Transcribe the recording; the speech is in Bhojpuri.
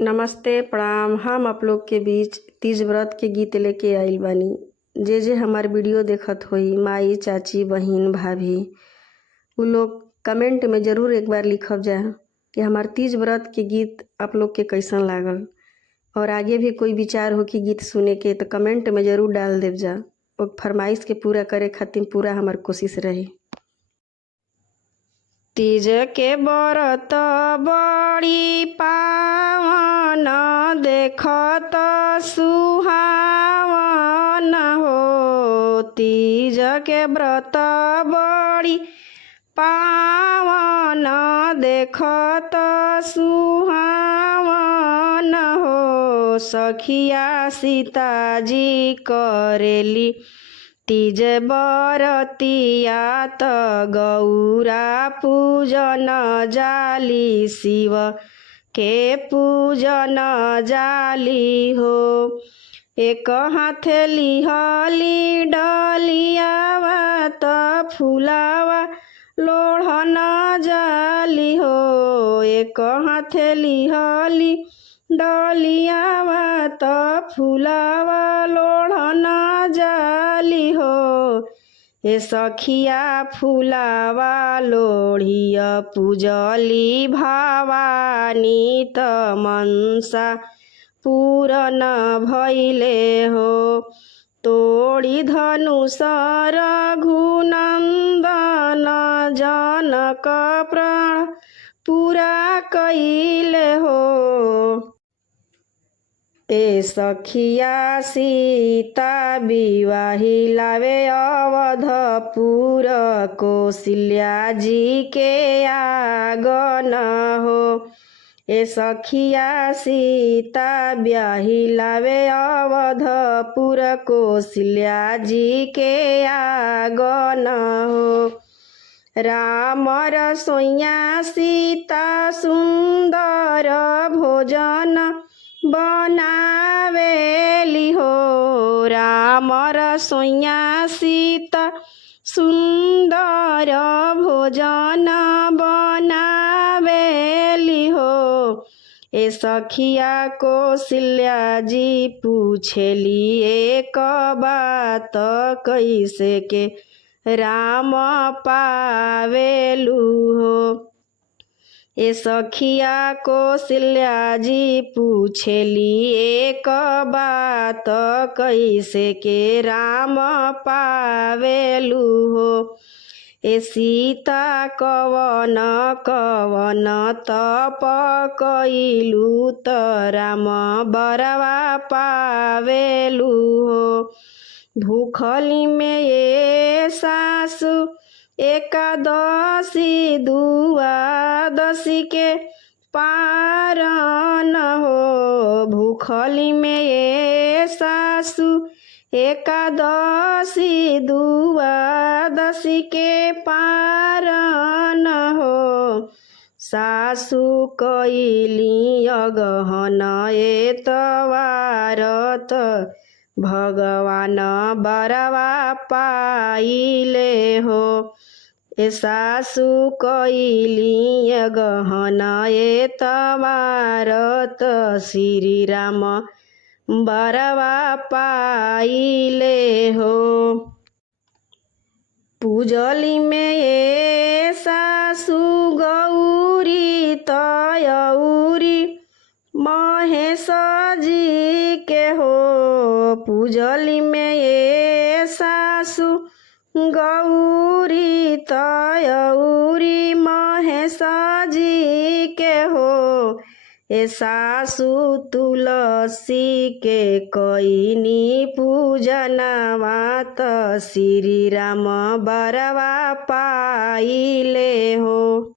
नमस्ते प्रणाम। हम आप लोग के बीच तीज व्रत के गीत लेके आइल बानी। जे हमार वीडियो देखत होई, माई, चाची, बहिन, भाभी, उ लोग कमेंट में ज़रूर एक बार लिखब जा कि हमार तीज व्रत के गीत आप लोग के कैसन लागल। और आगे भी कोई विचार हो कि गीत सुने के तो कमेंट में ज़रूर डाल देव जा। और फरमाइश के पूरा करे खातिर पूरा हमार कोशिश रही। तीज के व्रत बड़ी पावन, देखत सुहावन हो। तीज के व्रत बड़ी पावन, देखत सुहावन हो। सखिया सीताजी करेली तीज बरतिया त गौरा पूजन जाली, शिव के पूजन जाली हो। एक हाथे लिहली डलियावा त फुलावा लोढ़न जाली हो। एक हाथे लिहली डलियावा त फुलावा लोढ़न जाली हो। ए सखिया फुलावा लोढ़िया पूजली भवानी त मनसा पूरन भइले हो। तोड़ी धनुष रघुनंदन, जनक प्राण पूरा कइले हो। ए सखिया सीता विवाही लावे अवधपुर, कौशल्या जी के आगन हो। ए सखिया सीता ब्याही लावे अवधपुर, कौशल्या जी के आगन हो। राम रसोइया सीता सुंदर भोजन बनावेली हो। राम रसोइया सीता सुंदर भोजन बनावेली हो। ए सखिया कौशल्या जी पूछेली एक बात, कैसे के राम पावेलू हो। ए सखिया कौशल्या जी पूछेली एक बात, कैसे के राम पावेलू हो। ए सीता कवन कवन तप कइलू त राम बरवा पावेलू हो। भूखली में ये सासु एकादशी दुआदशी के पारन हो। भूखली में ये सासु एकादशी दुआदशी के पारन हो। सासु कइली अगहन एतवार त भगवान बरवा पाइले हो। ए सासु कइली अगहन एतवार त श्री राम बरवा पाइले हो। पूजली में ये सासु गौरी तयौरी महेश जी के हो। पूजली में ये सासु गौरी तयौरी महेश जी के हो। ए सासु तुलसी के कइनी पूजनवा त श्री राम बरवा पाइले हो।